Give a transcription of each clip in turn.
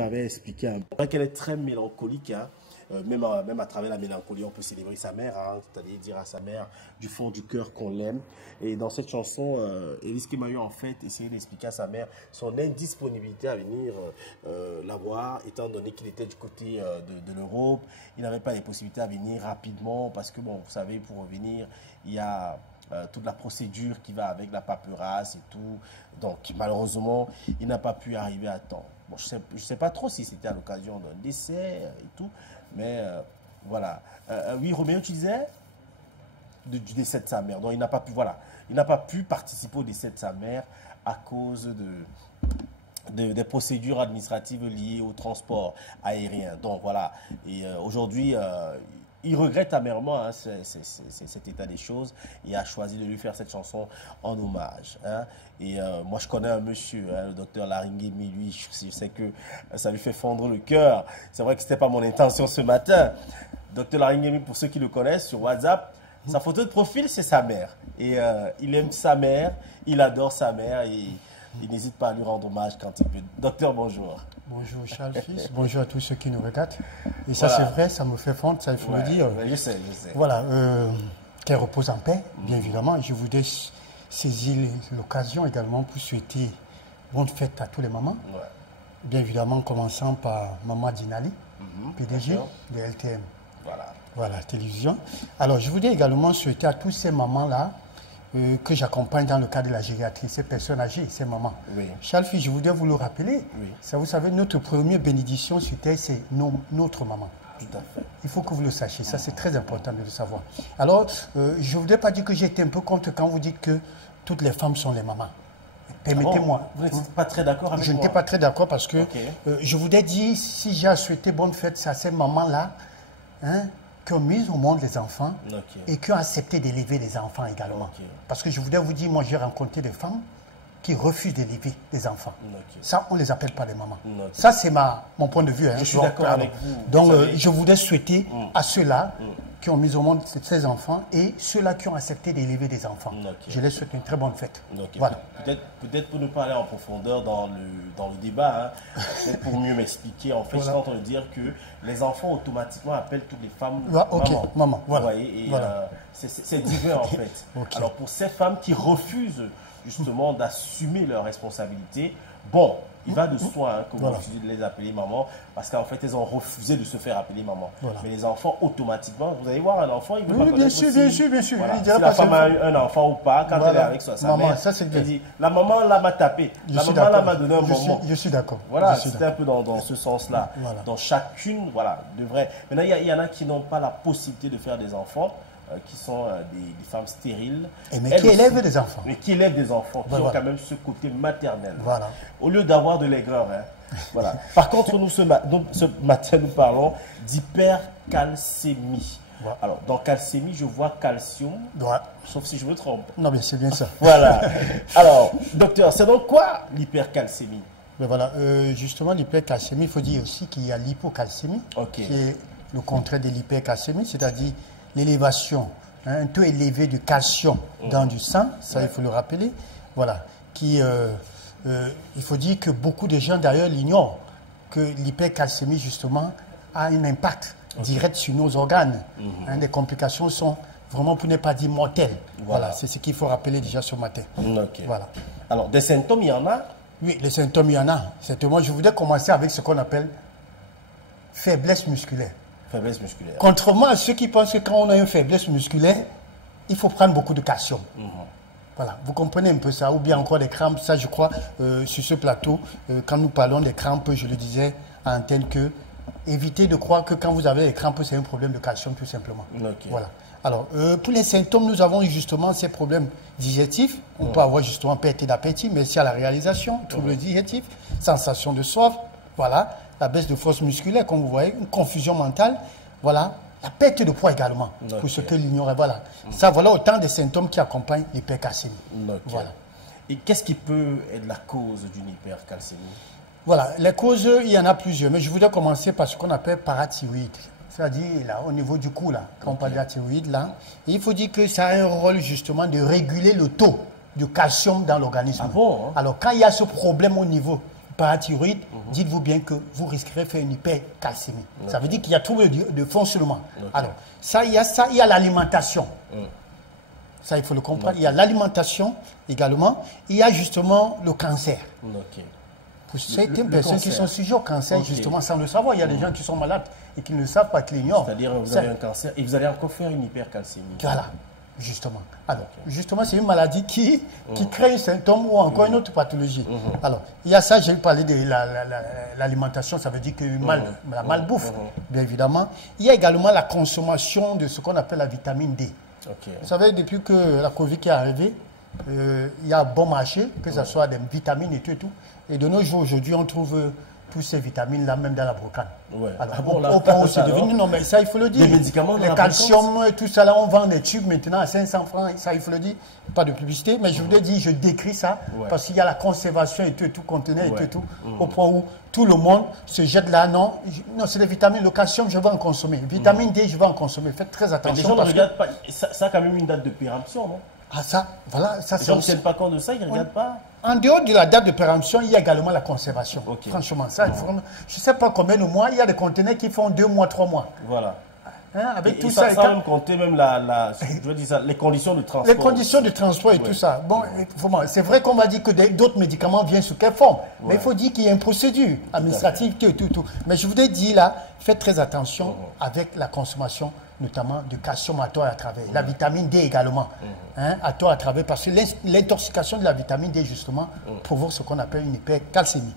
J'avais expliqué un peu qu'elle est très mélancolique, hein. Même à travers la mélancolie, on peut célébrer sa mère, hein, c'est-à-dire dire à sa mère du fond du cœur qu'on l'aime. Et dans cette chanson, Elise Kemayo en fait essayé d'expliquer à sa mère son indisponibilité à venir la voir, étant donné qu'il était du côté de l'Europe. Il n'avait pas les possibilités à venir rapidement parce que, bon, vous savez, pour revenir, il y a toute la procédure qui va avec la paperasse et tout. Donc, malheureusement, il n'a pas pu arriver à temps. Bon, je sais pas trop si c'était à l'occasion d'un décès et tout, mais voilà. Oui, Roméo, tu disais du décès de sa mère. Donc, il n'a pas pu, voilà, il n'a pas pu participer au décès de sa mère à cause des procédures administratives liées au transport aérien. Donc, voilà. Et aujourd'hui, il regrette amèrement, hein, cet état des choses et a choisi de lui faire cette chanson en hommage, hein. Et moi, je connais un monsieur, hein, le docteur Laringemi, lui, je sais que ça lui fait fondre le cœur. C'est vrai que ce n'était pas mon intention ce matin. Docteur Laringemi, pour ceux qui le connaissent, sur WhatsApp, sa photo de profil, c'est sa mère. Et il aime sa mère, il adore sa mère et il n'hésite pas à lui rendre hommage quand il peut. Docteur, bonjour. Bonjour Charles Fils, bonjour à tous ceux qui nous regardent. Et ça, voilà, c'est vrai, ça me fait fondre, ça il faut le dire. Je sais. Voilà, qu'elle repose en paix, bien évidemment. Je voudrais saisir l'occasion également pour souhaiter bonne fête à tous les mamans. Ouais. Bien évidemment, commençant par Maman Dinali, PDG de LTM. Voilà, télévision. Alors, je voudrais également souhaiter à tous ces mamans-là que j'accompagne dans le cadre de la gériatrie, ces personnes âgées, ces mamans. Oui. Charles Fils, je voudrais vous le rappeler. Oui. Ça, vous savez, notre première bénédiction sur terre, c'est notre maman. Tout à fait. Il faut que vous le sachiez. Ça, c'est très important de le savoir. Alors, je ne voudrais pas dire que j'étais un peu contre quand vous dites que toutes les femmes sont les mamans. Permettez-moi. Vous n'êtes pas très d'accord avec moi? Je n'étais pas très d'accord parce que je voudrais dire, si j'ai souhaité bonne fête à ces mamans-là, hein, qui ont mis au monde les enfants et qui ont accepté d'élever les enfants également. Parce que je voudrais vous dire, moi j'ai rencontré des femmes qui refusent d'élever les enfants. Ça, on ne les appelle pas les mamans. Ça, c'est mon point de vue. Hein. Je suis d'accord avec vous. Donc, je voudrais souhaiter à ceux-là qui ont mis au monde ces enfants et ceux-là qui ont accepté d'élever des enfants. Je les souhaite une très bonne fête. Voilà. Peut-être pour ne pas aller en profondeur dans le débat, hein, pour mieux m'expliquer, en fait, je suis en train de dire que les enfants automatiquement appellent toutes les femmes maman. Voilà. Vous voyez, et c'est divers en fait. Alors pour ces femmes qui refusent justement d'assumer leurs responsabilités, bon, il va de soi, hein, que vous refusez de les appeler maman, parce qu'en fait, elles ont refusé de se faire appeler maman. Mais les enfants, automatiquement, vous allez voir un enfant, il veut pas connaître bien sûr. Voilà. Si la femme a eu un enfant ou pas, quand elle est avec sa mère, elle dit, la maman là m'a tapé, la maman là m'a donné un bonbon. Je suis d'accord. Voilà, c'était un peu dans ce sens-là. Dans chacune, voilà, devrait. Maintenant, il y en a qui n'ont pas la possibilité de faire des enfants, qui sont des femmes stériles. Mais qui élèvent des enfants. Mais qui élèvent des enfants, qui ont quand même ce côté maternel. Au lieu d'avoir de l'aigreur. Hein. Voilà. Par contre, nous, ce matin, nous parlons d'hypercalcémie. Alors, dans calcémie, je vois calcium, sauf si je me trompe. Non, mais c'est bien ça. Voilà. Alors, docteur, c'est donc quoi l'hypercalcémie? Voilà, justement, l'hypercalcémie, il faut dire aussi qu'il y a l'hypocalcémie, qui est le contraire de l'hypercalcémie, c'est-à-dire l'élévation, un taux élevé de calcium dans du sang, ça il faut le rappeler, voilà, il faut dire que beaucoup de gens d'ailleurs l'ignorent, que l'hypercalcémie justement a un impact direct sur nos organes. Les complications sont vraiment, pour ne pas dire mortelles. Voilà, c'est ce qu'il faut rappeler déjà ce matin. Voilà. Alors, des symptômes, il y en a? Oui, les symptômes, il y en a. Moi, je voudrais commencer avec ce qu'on appelle faiblesse musculaire. Faiblesse musculaire. Contrairement à ceux qui pensent que quand on a une faiblesse musculaire, il faut prendre beaucoup de calcium. Voilà, vous comprenez un peu ça, ou bien encore des crampes. Ça, je crois, sur ce plateau, quand nous parlons des crampes, je le disais à antenne que évitez de croire que quand vous avez des crampes, c'est un problème de calcium tout simplement. Voilà. Alors, pour les symptômes, nous avons justement ces problèmes digestifs. On peut avoir justement perte d'appétit, merci à la réalisation, troubles digestifs, sensation de soif, voilà. La baisse de force musculaire, comme vous voyez, une confusion mentale, voilà, la perte de poids également, pour ceux qui l'ignoraient, voilà. Ça, voilà autant de symptômes qui accompagnent l'hypercalcémie. Voilà. Et qu'est-ce qui peut être la cause d'une hypercalcémie? Voilà, les causes, il y en a plusieurs, mais je voudrais commencer par ce qu'on appelle parathyroïde. C'est-à-dire, là, au niveau du cou, là, quand on parle de la thyroïde, là, il faut dire que ça a un rôle, justement, de réguler le taux de calcium dans l'organisme. Ah bon, hein? Alors, quand il y a ce problème au niveau parathyroïde, dites-vous bien que vous risquerez de faire une hypercalcémie. Ça veut dire qu'il y a trouble de fonctionnement. Alors, ça, il y a l'alimentation. Ça, il faut le comprendre. Il y a l'alimentation également. Il y a justement le cancer. Pour certaines personnes qui sont sujets au cancer, justement, sans le savoir, il y a des gens qui sont malades et qui ne le savent pas, qui l'ignorent. C'est-à-dire, vous avez un cancer et vous allez encore faire une hypercalcémie. Voilà, justement. Alors, justement, c'est une maladie qui crée un symptôme ou encore une autre pathologie. Alors, il y a ça, j'ai parlé de l'alimentation, ça veut dire que la malbouffe, bien évidemment. Il y a également la consommation de ce qu'on appelle la vitamine D. Vous savez, depuis que la Covid est arrivée, il y a un bon marché, que ce soit des vitamines et tout et tout. Et de nos jours, aujourd'hui, on trouve toutes ces vitamines-là, même dans la brocane. Alors, au point où c'est devenu, non, mais ça, il faut le dire. Les médicaments, le calcium et tout ça, là, on vend des tubes maintenant à 500 francs, ça, il faut le dire. Pas de publicité, mais je voulais dire, je décris ça, parce qu'il y a la conservation et tout, conteneur et tout, au point où tout le monde se jette là, non, c'est des vitamines, le calcium, je vais en consommer. Vitamine D, je vais en consommer. Faites très attention. Mais les gens ne regardent pas, ça a quand même une date de péremption, non? Ah ça, voilà, ça c'est... Les gens ne tiennent pas compte de ça, ils ne regardent pas. En dehors de la date de péremption, il y a également la conservation. Franchement, ça, je ne sais pas combien de mois, il y a des conteneurs qui font 2 mois, 3 mois. Voilà. Hein, avec et tout ça, ça même compter même je veux dire ça, les conditions de transport. Les conditions de transport et tout ça. Bon, c'est vrai qu'on m'a dit que d'autres médicaments viennent sous quelle forme. Mais il faut dire qu'il y a une procédure administrative, tout. Mais je voudrais dire là, faites très attention avec la consommation, notamment de calcium à tort et à travers. La vitamine D également, à tort et à travers, parce que l'intoxication de la vitamine D, justement, provoque ce qu'on appelle une hypercalcémie.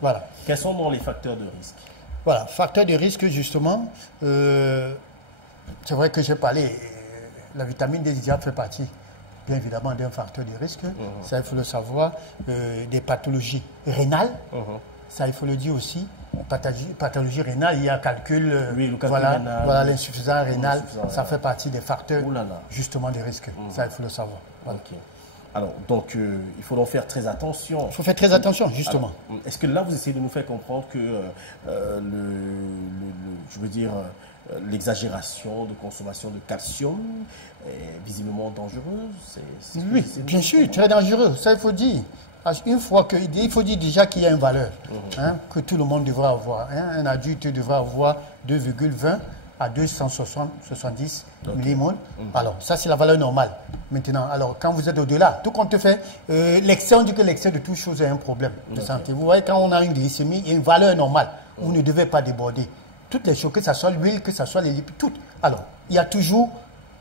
Voilà. Quels sont donc les facteurs de risque? Voilà, facteurs de risque, justement, c'est vrai que j'ai parlé, la vitamine D déjà fait partie, bien évidemment, d'un facteur de risque, ça il faut le savoir, des pathologies rénales, ça il faut le dire aussi, pathologie rénale, il y a calcul, voilà l'insuffisance rénale, ça fait partie des facteurs justement de risque, ça il faut le savoir. Voilà. Alors, donc, il faut donc faire très attention. Il faut faire très attention, justement. Est-ce que là, vous essayez de nous faire comprendre que je veux dire, l'exagération de consommation de calcium est visiblement dangereuse? Oui, bien sûr, très dangereux. Ça, il faut dire. Une fois que, il faut dire déjà qu'il y a une valeur que tout le monde devrait avoir. Un adulte devrait avoir 2,20 à 270 millimoles. Alors, ça, c'est la valeur normale. Maintenant, alors, quand vous êtes au-delà, tout compte fait, l'excès, on dit que l'excès de toute chose est un problème de santé. Vous voyez, quand on a une glycémie, il y a une valeur normale. Vous ne devez pas déborder. Toutes les choses, que ce soit l'huile, que ce soit les lipides, toutes. Alors, il y a toujours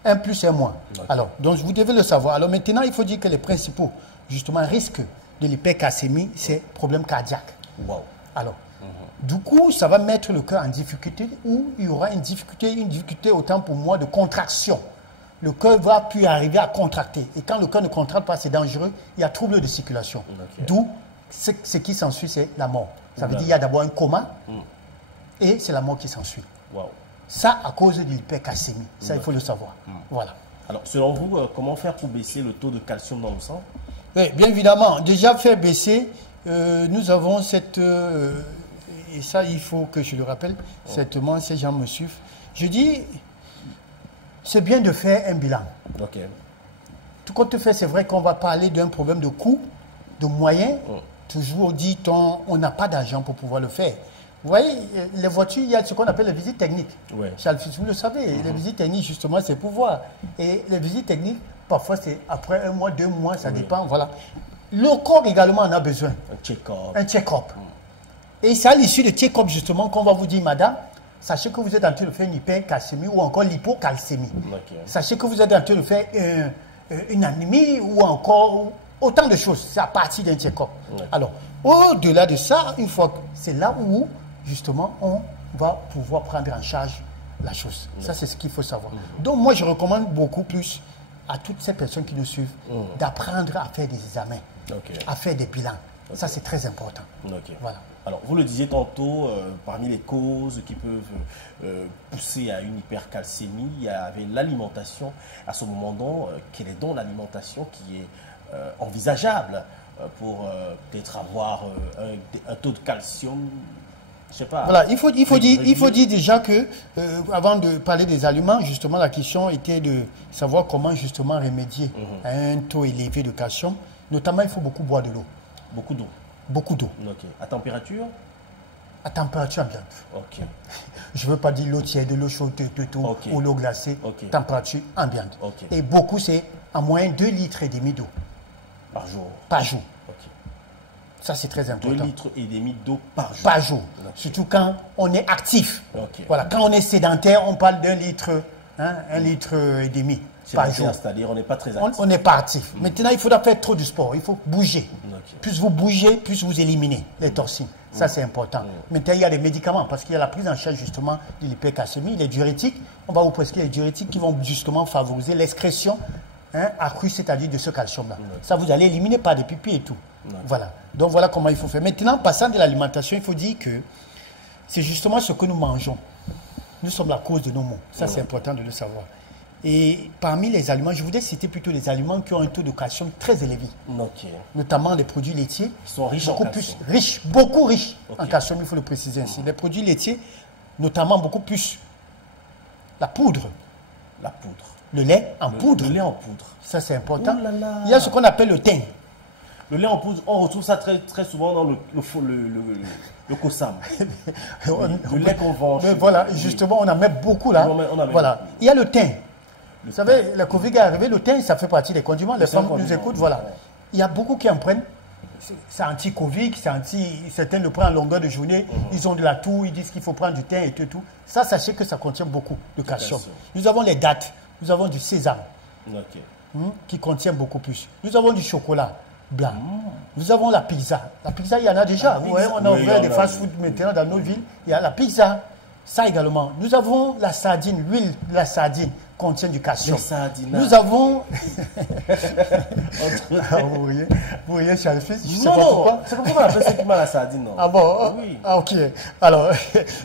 un plus et un moins. Alors, donc, vous devez le savoir. Alors, maintenant, il faut dire que les principaux, justement, risques de l'hypercalcémie, c'est problème cardiaque. Alors, du coup, ça va mettre le cœur en difficulté ou il y aura une difficulté autant pour moi de contraction. Le cœur va plus arriver à contracter. Et quand le cœur ne contracte pas, c'est dangereux, il y a trouble de circulation. D'où ce qui s'ensuit, c'est la mort. Ça veut dire qu'il y a d'abord un coma et c'est la mort qui s'ensuit. Ça, à cause de l'hypercalcémie. Ça, il faut le savoir. Voilà. Alors, selon vous, comment faire pour baisser le taux de calcium dans le sang? Oui, bien évidemment. Déjà, faire baisser, nous avons cette... et ça, il faut que je le rappelle, certainement, ces gens me suivent. Je dis, c'est bien de faire un bilan. Tout compte fait, c'est vrai qu'on va parler d'un problème de coût, de moyens. Toujours dit-on, on n'a pas d'argent pour pouvoir le faire. Vous voyez, les voitures, il y a ce qu'on appelle les visites techniques. Vous le savez, les visites techniques, justement, c'est pour voir. Et les visites techniques, parfois, c'est après 1 mois, 2 mois, ça dépend. Voilà. Le corps également en a besoin. Un check-up. Et c'est à l'issue de check-up, justement, qu'on va vous dire, madame, sachez que vous êtes en train de faire une hypercalcémie ou encore l'hypocalcémie. Sachez que vous êtes en train de faire une anémie ou encore autant de choses. C'est à partir d'un check-up. Alors, au-delà de ça, une fois que c'est là où, justement, on va pouvoir prendre en charge la chose. Ça, c'est ce qu'il faut savoir. Donc, moi, je recommande beaucoup plus à toutes ces personnes qui nous suivent d'apprendre à faire des examens, à faire des bilans. Ça, c'est très important. Voilà. Alors, vous le disiez tantôt, parmi les causes qui peuvent pousser à une hypercalcémie, il y avait l'alimentation. À ce moment-là, quelle est donc l'alimentation qui est envisageable pour peut-être avoir un taux de calcium? Je sais pas. Voilà, il faut dire déjà que, avant de parler des aliments, justement, la question était de savoir comment justement remédier à un taux élevé de calcium. Notamment, il faut beaucoup boire de l'eau. Beaucoup d'eau. beaucoup d'eau. Ok. À température? À température ambiante. Ok. Je ne veux pas dire l'eau tiède, l'eau chaude, tout, Ok. ou l'eau glacée. Ok. Température ambiante. Ok. Et beaucoup, c'est en moyenne 2,5 litres d'eau Par jour? par jour. Ok. Ça, c'est très 2,5 important. litres d'eau par jour? Par jour. Ok. Surtout quand on est actif. Ok. Voilà. Quand on est sédentaire, on parle d'1 litre, 1,5 litre par jour. C'est-à-dire on n'est pas très actif. On n'est pas actif. Maintenant, il faudra faire trop de sport. Il faut bouger. Ok. Plus vous bougez, plus vous éliminez les toxines. Ça, c'est important. Maintenant, il y a des médicaments parce qu'il y a la prise en charge justement de l'hypercalcémie, les diurétiques. On va vous prescrire les diurétiques qui vont justement favoriser l'excrétion accrue, c'est-à-dire de ce calcium-là. Ça, vous allez éliminer par des pupilles et tout. Voilà. Donc, voilà comment il faut faire. Maintenant, passant de l'alimentation, il faut dire que c'est justement ce que nous mangeons. Nous sommes la cause de nos maux. Ça, c'est important de le savoir. Et parmi les aliments, je voudrais citer plutôt les aliments qui ont un taux de calcium très élevé. Ok. Notamment les produits laitiers. Ils sont riches en beaucoup calcium. plus riches, beaucoup riches Ok. en calcium, il faut le préciser ainsi. Les produits laitiers, notamment beaucoup plus la poudre, La poudre. le lait en poudre. Le lait en poudre. Ça, c'est important. Oh là là. Il y a ce qu'on appelle le thym. Le lait en poudre, on retrouve ça très, très souvent dans le Kossam. Le lait qu'on vend. Mais voilà, justement, on en met beaucoup là. On en met Voilà. beaucoup. Il y a le thym. Vous savez, la Covid est arrivée, le thym, ça fait partie des condiments. Les C'est un femmes nous condiment, écoutent, voilà. ouais. Il y a beaucoup qui en prennent. C'est anti-Covid, certains le prennent en longueur de journée. Ils ont de la toux, ils disent qu'il faut prendre du thym et tout. Ça, sachez que ça contient beaucoup de calcium. calcium. Nous avons les dattes, nous avons du sésame, Ok. qui contient beaucoup plus. Nous avons du chocolat blanc. Nous avons la pizza. La pizza, il y en a déjà. La Ouais, pizza. on a Oui, ouvert il y des en a, fast-food oui. maintenant dans nos villes. Il y a la pizza. Ça également. Nous avons la sardine, l'huile de la sardine contient du calcium. Les sardines. Nous avons... Entre- Ah, vous riez, cher fils, je sais Non, pas non, pourquoi. c'est pourquoi on appelle ça piment à la sardine, non? Ah bon? Oui. Ah, ok. Alors,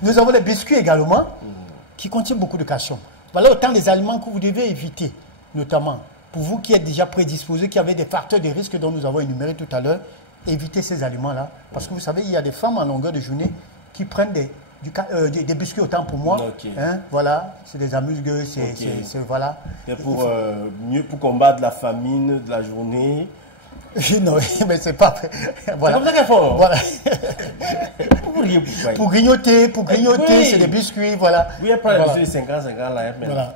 nous avons les biscuits également, qui contiennent beaucoup de calcium. Voilà autant des aliments que vous devez éviter, notamment pour vous qui êtes déjà prédisposés, qui avez des facteurs de risque dont nous avons énuméré tout à l'heure, évitez ces aliments-là. Parce que vous savez, il y a des femmes en longueur de journée qui prennent des biscuits autant pour moi. Ok. Hein, voilà, c'est des amuse-gueules, Ok. voilà. Et pour mieux pour combattre la famine de la journée. Non, mais c'est pas... Voilà. C'est comme ça qu'elles font. Voilà. Vous riez pourquoi? Pour grignoter, Oui. c'est des biscuits, voilà. Oui, après Voilà. les 50 là. Mais Voilà.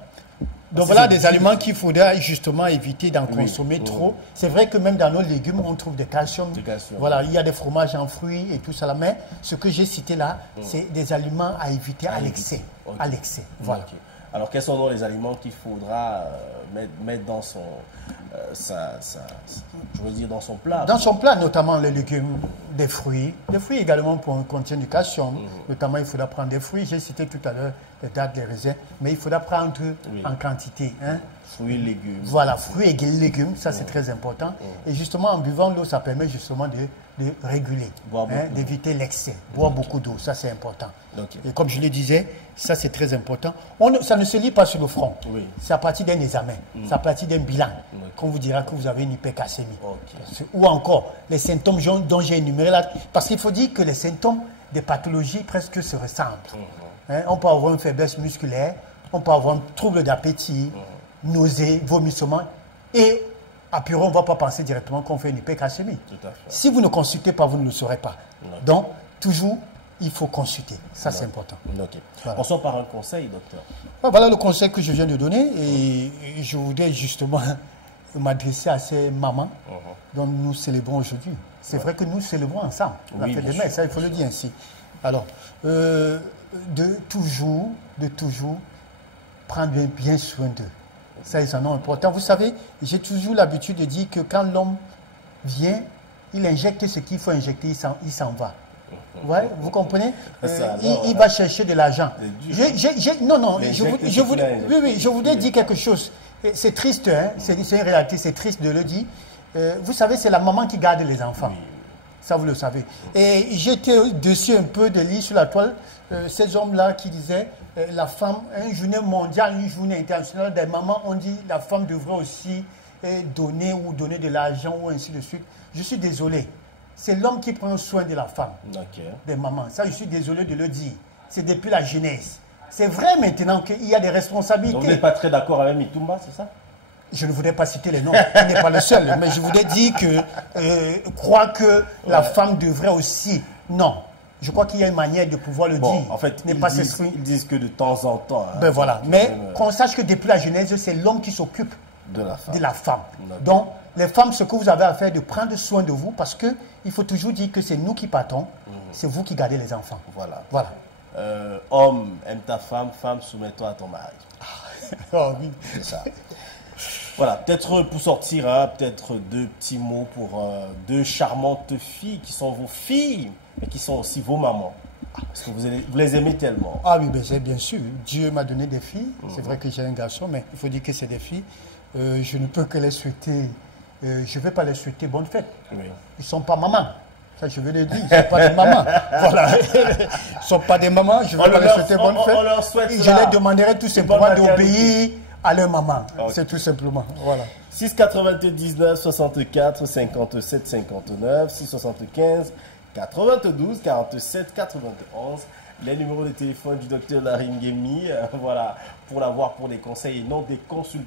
Donc c'est voilà des des aliments qu'il faudra justement éviter d'en consommer Oui. trop. C'est vrai que même dans nos légumes, on trouve des calcium. Du calcium. Voilà, il y a des fromages en fruits et tout ça là. Mais ce que j'ai cité là, c'est des aliments à éviter à l'excès. éviter. Ok. À l'excès. Voilà. Ok. Alors, quels sont donc les aliments qu'il faudra mettre dans son, je veux dire, dans son plat? Dans son plat, notamment les légumes, des fruits. Les fruits également contiennent du calcium. Notamment, il faudra prendre des fruits. J'ai cité tout à l'heure les dattes, les raisins. Mais il faudra prendre en quantité. Hein. Fruits, légumes. Voilà, fruits et légumes, ça c'est très important. Et justement, en buvant l'eau, ça permet justement de réguler, Boire beaucoup d'éviter l'excès. Boire beaucoup d'eau, ça c'est important. Ok. Et comme je le disais, ça c'est très important. Ça ne se lit pas sur le front. Oui. C'est à partir d'un examen, c'est à partir d'un bilan qu'on vous dira que vous avez une hypercalcémie. Ok. Ou encore, les symptômes dont j'ai énuméré là. Parce qu'il faut dire que les symptômes des pathologies presque se ressemblent. Hein, on peut avoir une faiblesse musculaire, on peut avoir un trouble d'appétit, nausées, vomissements. Et à Puro, on ne va pas penser directement qu'on fait une hypercalcémie. Tout à fait. Si vous ne consultez pas, vous ne le saurez pas. Ok. Donc, toujours, il faut consulter. Ça, c'est important. Ok. Voilà. On sort par un conseil, docteur. Voilà le conseil que je viens de donner. Et je voudrais justement m'adresser à ces mamans dont nous célébrons aujourd'hui. C'est vrai que nous célébrons ensemble la Oui, fête bien des mères, sûr, ça il faut le dire ainsi. Alors, de toujours prendre bien soin d'eux. Ça, ils en ont important. Vous savez, j'ai toujours l'habitude de dire que quand l'homme vient, il injecte ce qu'il faut injecter, il s'en va. Ouais, vous comprenez? Il va chercher de l'argent. Non, je voudrais dire quelque chose. C'est triste, hein? C'est une réalité, c'est triste de le dire. Vous savez, c'est la maman qui garde les enfants. Ça, vous le savez. Et j'étais dessus un peu de lire sur la toile ces hommes-là qui disaient la femme, une journée mondiale, une journée internationale des mamans, on dit la femme devrait aussi donner de l'argent ou ainsi de suite. Je suis désolé. C'est l'homme qui prend soin de la femme, des mamans. Ça, je suis désolé de le dire. C'est depuis la jeunesse. C'est vrai maintenant qu'il y a des responsabilités. Donc vous n'êtes pas très d'accord avec Mitumba, c'est ça? Je ne voudrais pas citer les noms, il n'est pas le seul, mais je voudrais dire que croire que la femme devrait aussi... Non, je crois qu'il y a une manière de pouvoir le dire. En fait, ils disent que de temps en temps... Hein, ben voilà, mais qu'on sache que depuis la Genèse, c'est l'homme qui s'occupe de la femme. Donc, les femmes, ce que vous avez à faire, de prendre soin de vous, parce qu'il faut toujours dire que c'est nous qui partons, c'est vous qui gardez les enfants. Voilà. Homme, aime ta femme, femme, soumets-toi à ton mari. Oh oui. C'est ça. Voilà, peut-être pour sortir, hein, peut-être deux petits mots pour deux charmantes filles qui sont vos filles, mais qui sont aussi vos mamans. Parce que vous les aimez tellement. Ah oui, c'est bien sûr. Dieu m'a donné des filles. C'est vrai que j'ai un garçon, mais il faut dire que c'est des filles. Je ne peux que les souhaiter, je ne vais pas les souhaiter bonne fête. Oui. Ils ne sont pas mamans. Ça, je veux le dire, ils ne sont pas des mamans. Voilà. Ils ne sont pas des mamans, je ne vais pas les souhaiter bonne fête. On leur souhaite je leur demanderai tout simplement d'obéir à leur maman. Okay. C'est tout simplement. Voilà. 699 64 57 59 675 92 47 91. Les numéros de téléphone du docteur Laringemi, voilà, pour l'avoir pour des conseils et non des consultations.